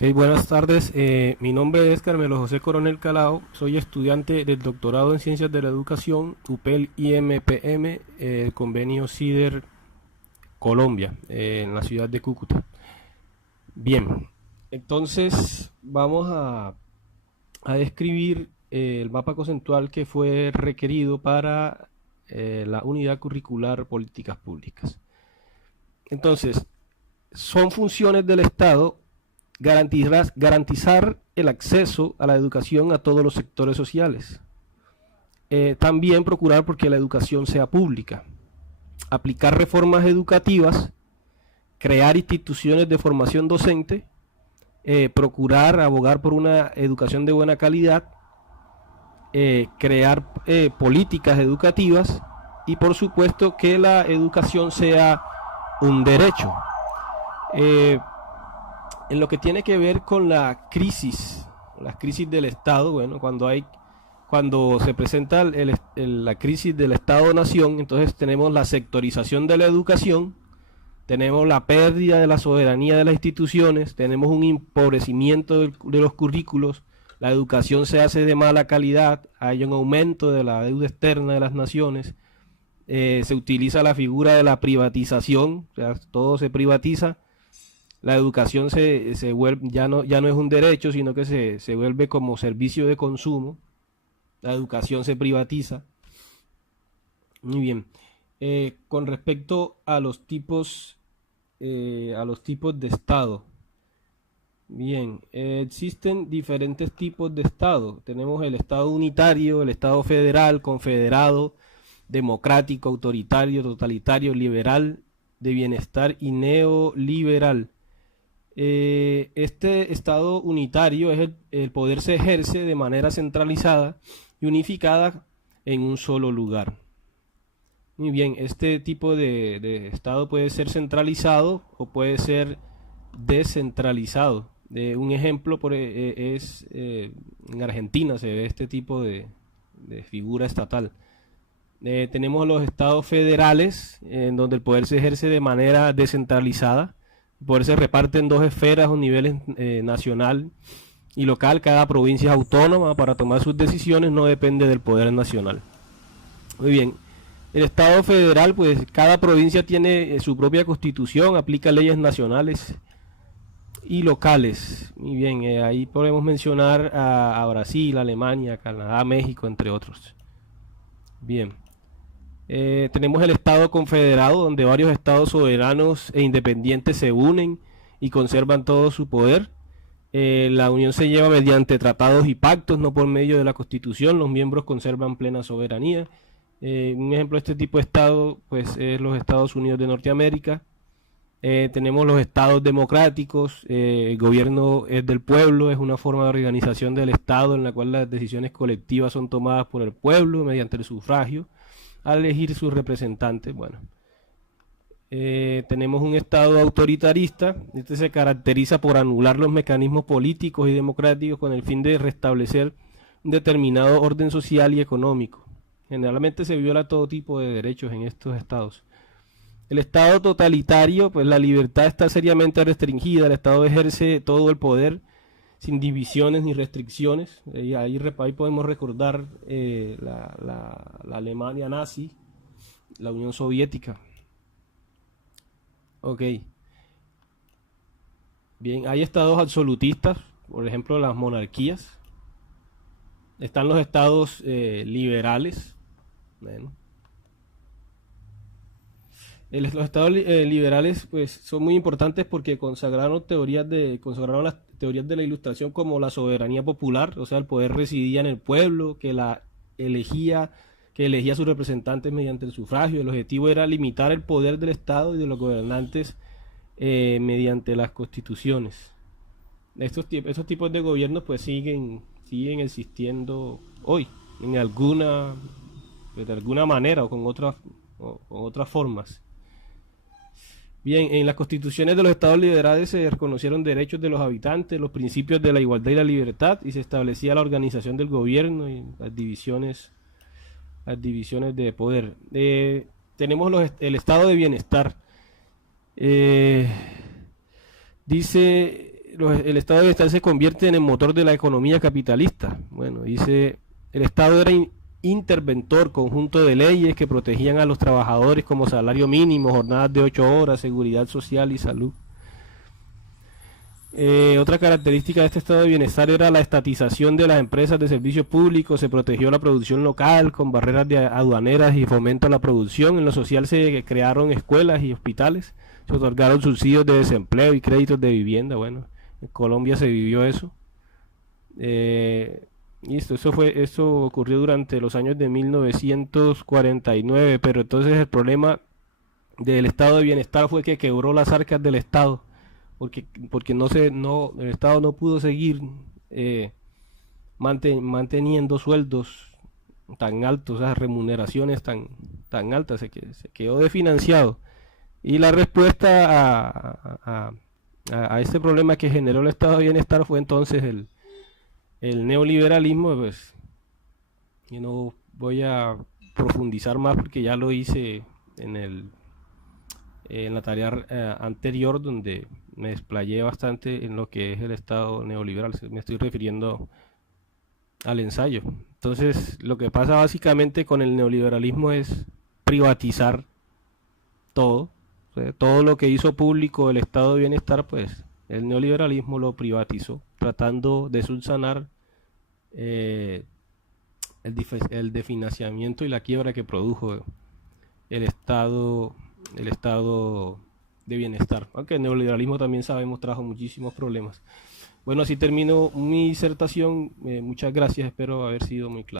Ok, buenas tardes. Mi nombre es Carmelo José Coronel Calao. Soy estudiante del doctorado en Ciencias de la Educación, UPEL IMPM, el convenio CIDER Colombia, en la ciudad de Cúcuta. Bien, entonces vamos a describir el mapa conceptual que fue requerido para la unidad curricular Políticas Públicas. Entonces, son funciones del Estado garantizar el acceso a la educación a todos los sectores sociales. También procurar porque la educación sea pública. Aplicar reformas educativas, crear instituciones de formación docente, procurar, abogar por una educación de buena calidad, crear políticas educativas y por supuesto que la educación sea un derecho. En lo que tiene que ver con las crisis del Estado, bueno, cuando se presenta la crisis del Estado-Nación, entonces tenemos la sectorización de la educación, tenemos la pérdida de la soberanía de las instituciones, tenemos un empobrecimiento de los currículos, la educación se hace de mala calidad, hay un aumento de la deuda externa de las naciones, se utiliza la figura de la privatización, o sea, todo se privatiza. La educación se vuelve, ya no es un derecho, sino que se vuelve como servicio de consumo. La educación se privatiza. Muy bien. Con respecto a los tipos de Estado. Bien, existen diferentes tipos de Estado. Tenemos el Estado unitario, el Estado federal, confederado, democrático, autoritario, totalitario, liberal, de bienestar y neoliberal. Este Estado unitario es el poder se ejerce de manera centralizada y unificada en un solo lugar. Muy bien, este tipo de Estado puede ser centralizado o puede ser descentralizado. Un ejemplo es en Argentina se ve este tipo de figura estatal. Tenemos los estados federales, en donde el poder se ejerce de manera descentralizada. El poder se reparte en dos esferas o niveles nacional y local. Cada provincia es autónoma para tomar sus decisiones, no depende del poder nacional. Muy bien. El Estado federal, pues cada provincia tiene su propia constitución, aplica leyes nacionales y locales. Muy bien, ahí podemos mencionar a Brasil, Alemania, Canadá, México, entre otros. Bien. Tenemos el Estado confederado, donde varios estados soberanos e independientes se unen y conservan todo su poder. La unión se lleva mediante tratados y pactos, no por medio de la Constitución. Los miembros conservan plena soberanía. Un ejemplo de este tipo de Estado pues, es los Estados Unidos de Norteamérica. Tenemos los estados democráticos, el gobierno es del pueblo, es una forma de organización del Estado en la cual las decisiones colectivas son tomadas por el pueblo mediante el sufragio al elegir sus representantes. Bueno, tenemos un Estado autoritarista. Este se caracteriza por anular los mecanismos políticos y democráticos con el fin de restablecer un determinado orden social y económico. Generalmente se viola todo tipo de derechos en estos estados. El Estado totalitario, pues la libertad está seriamente restringida, el Estado ejerce todo el poder sin divisiones ni restricciones. Ahí podemos recordar la Alemania nazi, la Unión Soviética. Ok. Bien, hay estados absolutistas, por ejemplo las monarquías. Están los estados liberales. Bueno. Los estados liberales pues son muy importantes porque consagraron las teorías de la Ilustración como la soberanía popular, o sea, el poder residía en el pueblo, que elegía a sus representantes mediante el sufragio. El objetivo era limitar el poder del Estado y de los gobernantes mediante las constituciones. Esos tipos de gobiernos pues siguen existiendo hoy de alguna manera o con otras formas. Bien, en las constituciones de los estados liberales se reconocieron derechos de los habitantes, los principios de la igualdad y la libertad, y se establecía la organización del gobierno y las divisiones de poder. Tenemos el estado de bienestar. Dice el estado de bienestar se convierte en el motor de la economía capitalista. Bueno, dice, el estado era interventor, conjunto de leyes que protegían a los trabajadores como salario mínimo, jornadas de 8 horas, seguridad social y salud. Otra característica de este estado de bienestar era la estatización de las empresas de servicios públicos. Se protegió la producción local con barreras aduaneras y fomento a la producción. En lo social se crearon escuelas y hospitales, se otorgaron subsidios de desempleo y créditos de vivienda. Bueno, en Colombia se vivió eso. Y eso ocurrió durante los años de 1949, pero entonces el problema del estado de bienestar fue que quebró las arcas del estado, porque el estado no pudo seguir manteniendo sueldos tan altos, esas remuneraciones tan altas, se quedó desfinanciado. Y la respuesta a este problema que generó el estado de bienestar fue entonces el neoliberalismo. Pues yo no voy a profundizar más porque ya lo hice en la tarea anterior, donde me desplayé bastante en lo que es el estado neoliberal. Me estoy refiriendo al ensayo. Entonces, lo que pasa básicamente con el neoliberalismo es privatizar todo. O sea, todo lo que hizo público el estado de bienestar, pues el neoliberalismo lo privatizó, tratando de subsanar el desfinanciamiento y la quiebra que produjo el estado de bienestar. Aunque el neoliberalismo también sabemos trajo muchísimos problemas. Bueno, así termino mi disertación. Muchas gracias, espero haber sido muy claro.